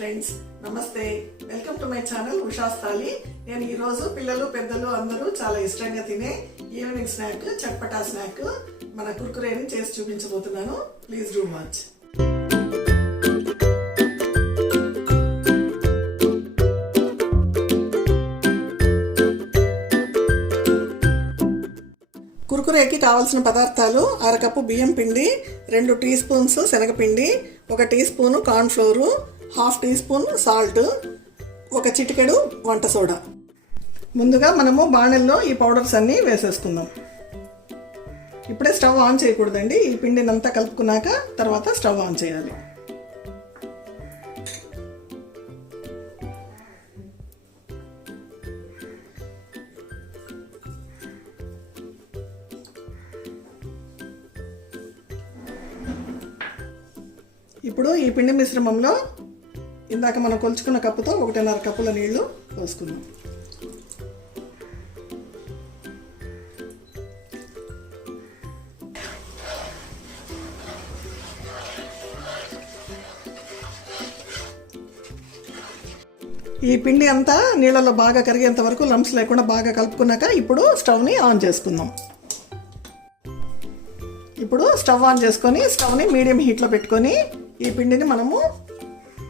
Friends, నమస్తే. Welcome to my channel Usha's thali. నేను ఈ రోజు పిల్లలు పెద్దలు అందరూ చాలా ఇష్టంగా తినే ఈవినింగ్ స్నాక్, చట్పటా స్నాక్ మన కుర్కురేని చేసి చూపించబోతున్నాను. Please do watch. కుర్కురేకి కావాల్సిన పదార్థాలు: అరకప్పు బియ్యం పిండి, 2 టీ స్పూన్స్ శనగపిండి, 1 teaspoon corn flour, 1/2 teaspoon salt, 1 చిటికెడు వంట సోడా. ముందుగా మనము బాణల్లో ఈ పౌడర్స్ అన్నీ వేసేసుకుందాం. ఇప్పుడే స్టవ్ ఆన్ చేయకూడదండి. ఈ పిండిని అంతా కలుపుకున్నాక తర్వాత స్టవ్ ఆన్ చేయాలి. ఇప్పుడు ఈ పిండి మిశ్రమంలో ఇందాక మనం కొలుచుకున్న కప్పుతో 1.5 కప్పుల నీళ్లు పోసుకుందాం. ఈ పిండి అంతా నీళ్ళలో బాగా కరిగేంత వరకు లంప్స్ లేకుండా బాగా కలుపుకున్నాక ఇప్పుడు స్టవ్ని ఆన్ చేసుకుందాం. ఇప్పుడు స్టవ్ ఆన్ చేసుకొని స్టవ్ని మీడియం హీట్లో పెట్టుకొని ఈ పిండిని మనము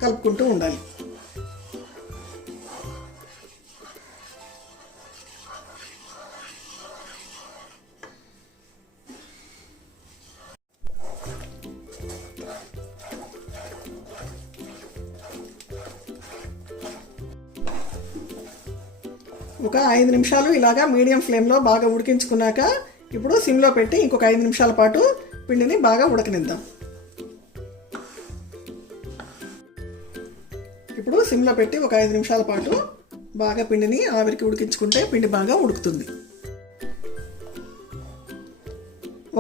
కలుపుకుంటూ ఉండాలి. ఒక 5 నిమిషాలు ఇలాగా మీడియం ఫ్లేమ్లో బాగా ఉడికించుకున్నాక ఇప్పుడు సిమ్లో పెట్టి ఇంకొక 5 నిమిషాల పాటు పిండిని బాగా ఉడకనిద్దాం. ఇప్పుడు సిమ్లో పెట్టి ఒక 5 నిమిషాల పాటు బాగా పిండిని ఆవిరికి ఉడికించుకుంటే పిండి బాగా ఉడుకుతుంది.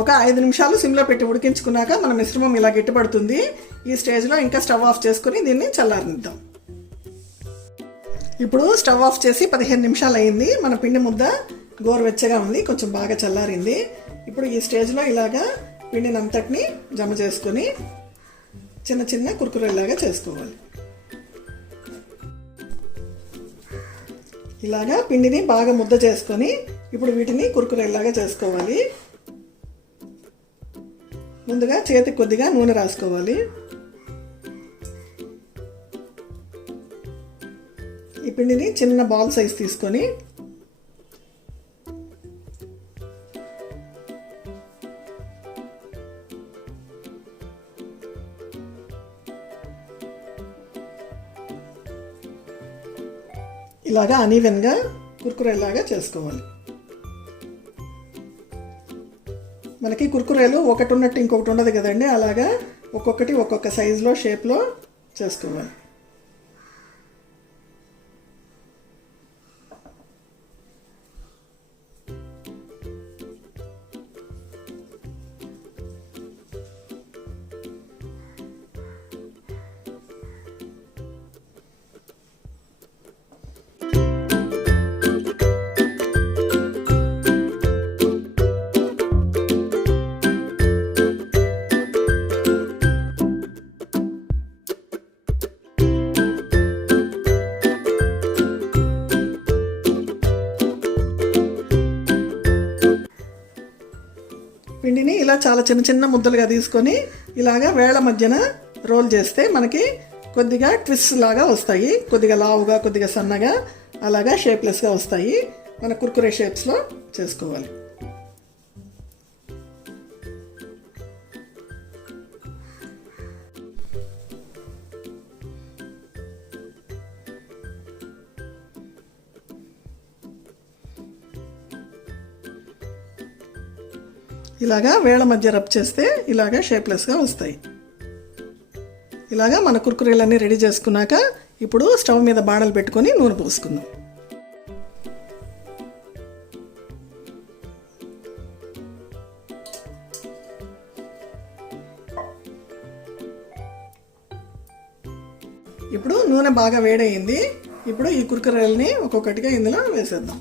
ఒక 5 నిమిషాలు సిమ్లో పెట్టి ఉడికించుకున్నాక మన మిశ్రమం ఇలా గట్టిపడుతుంది. ఈ స్టేజ్లో ఇంకా స్టవ్ ఆఫ్ చేసుకుని దీన్ని చల్లారనిద్దాం. ఇప్పుడు స్టవ్ ఆఫ్ చేసి 15 నిమిషాలు అయింది. మన పిండి ముద్ద గోరువెచ్చగా ఉంది, కొంచెం బాగా చల్లారింది. ఇప్పుడు ఈ స్టేజ్లో ఇలాగా పిండిని అంతటిని జమ చేసుకొని చిన్న చిన్న కుర్కురేలాగా చేసుకోవాలి. ఇలాగా పిండిని బాగా ముద్ద చేసుకొని ఇప్పుడు వీటిని కుర్కురేలాగా చేసుకోవాలి. ముందుగా చేతికి కొద్దిగా నూనె రాసుకోవాలి. ఈ పిండిని చిన్న బాల్ సైజ్ తీసుకొని ఇలాగా అనీవెన్గా కుర్కురేలాగా చేసుకోవాలి. మనకి కుర్కురేలు ఒకటి ఉన్నట్టు ఇంకొకటి ఉండదు కదండి, అలాగా ఒక్కొక్కటి ఒక్కొక్క సైజులో షేప్లో చేసుకోవాలి. పిండిని ఇలా చాలా చిన్న చిన్న ముద్దలుగా తీసుకొని ఇలాగా వేళ్ళ మధ్యన రోల్ చేస్తే మనకి కొద్దిగా ట్విస్ట్ లాగా వస్తాయి. కొద్దిగా లావుగా, కొద్దిగా సన్నగా, అలాగా షేప్లెస్గా వస్తాయి. మన కుర్కురే షేప్స్లో చేసుకోవాలి. ఇలాగా వేళ్ళ మధ్య రబ్ చేస్తే ఇలాగా షేప్లెస్గా వస్తాయి. ఇలాగా మన కుర్కురేలన్నీ రెడీ చేసుకున్నాక ఇప్పుడు స్టవ్ మీద బాణలు పెట్టుకొని నూనె పోసుకుందాం. ఇప్పుడు నూనె బాగా వేడయింది. ఇప్పుడు ఈ కుర్కురేలని ఒక్కొక్కటిగా ఇందులో వేసేద్దాం.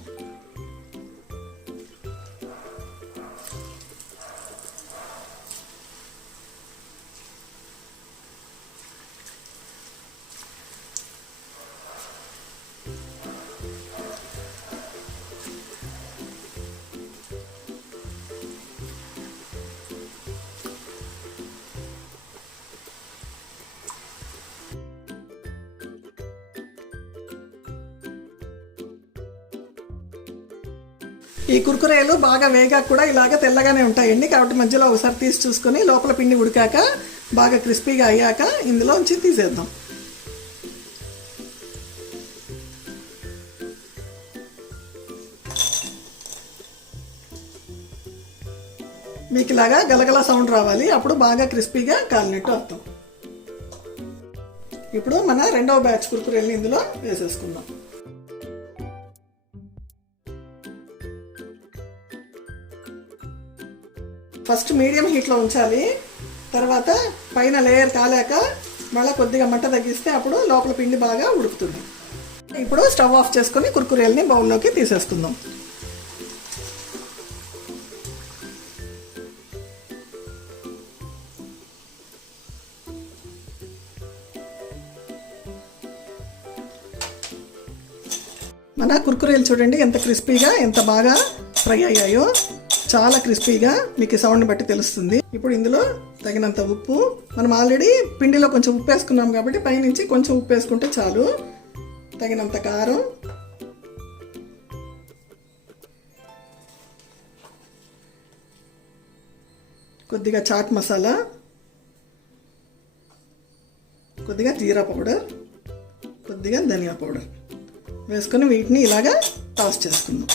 ఈ కుర్కురేలు బాగా వేగాక కూడా ఇలాగ తెల్లగానే ఉంటాయండి, కాబట్టి మధ్యలో ఒకసారి తీసి చూసుకొని లోపల పిండి ఉడికాక బాగా క్రిస్పీగా అయ్యాక ఇందులోంచి తీసేద్దాం. మీకు ఇలాగా గలగల సౌండ్ రావాలి, అప్పుడు బాగా క్రిస్పీగా కాలినట్టు అర్థం. ఇప్పుడు మన రెండవ బ్యాచ్ కుర్కురేల్ని ఇందులో వేసేసుకుందాం. ఫస్ట్ మీడియం హీట్లో ఉంచాలి, తర్వాత పైన లేయర్ కాలాక మళ్ళీ కొద్దిగా మంట తగ్గిస్తే అప్పుడు లోపల పిండి బాగా ఉడుకుతుంది. ఇప్పుడు స్టవ్ ఆఫ్ చేసుకొని కుర్కురేల్ని బౌల్లోకి తీసేసుకుందాం. మన కుర్కురేలు చూడండి ఎంత క్రిస్పీగా ఎంత బాగా ఫ్రై అయ్యాయో, చాలా క్రిస్పీగా మీకు సౌండ్ బట్టి తెలుస్తుంది. ఇప్పుడు ఇందులో తగినంత ఉప్పు, మనం ఆల్రెడీ పిండిలో కొంచెం ఉప్పు వేసుకున్నాం కాబట్టి పైనుంచి కొంచెం ఉప్పు వేసుకుంటే చాలు. తగినంత కారం, కొద్దిగా చాట్ మసాలా, కొద్దిగా జీరా పౌడర్, కొద్దిగా ధనియా పౌడర్ వేసుకొని వీటిని ఇలాగా టాస్ చేసుకుందాం.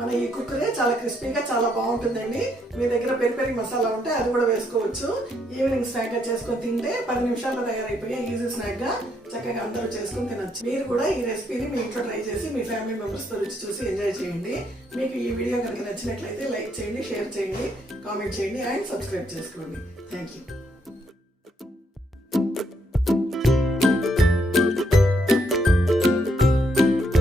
మన ఈ కుర్కురే చాలా క్రిస్పీగా చాలా బాగుంటుందండి. మీ దగ్గర పెరి పెరి మసాలా ఉంటే అది కూడా వేసుకోవచ్చు. ఈవినింగ్ స్నాక్ గా చేసుకొని తింటే 10 నిమిషాల్లో తయారైపోయే ఈజీ స్నాక్ గా చక్కగా అందరూ చేసుకొని తినొచ్చు. మీరు కూడా ఈ రెసిపీని మీ ఇంట్లో ట్రై చేసి మీ ఫ్యామిలీ మెంబర్స్ తో రుచి చూసి ఎంజాయ్ చేయండి. మీకు ఈ వీడియో కనుక నచ్చినట్లయితే లైక్ చేయండి, షేర్ చేయండి, కామెంట్ చేయండి అండ్ సబ్స్క్రైబ్ చేసుకోండి. Thank you.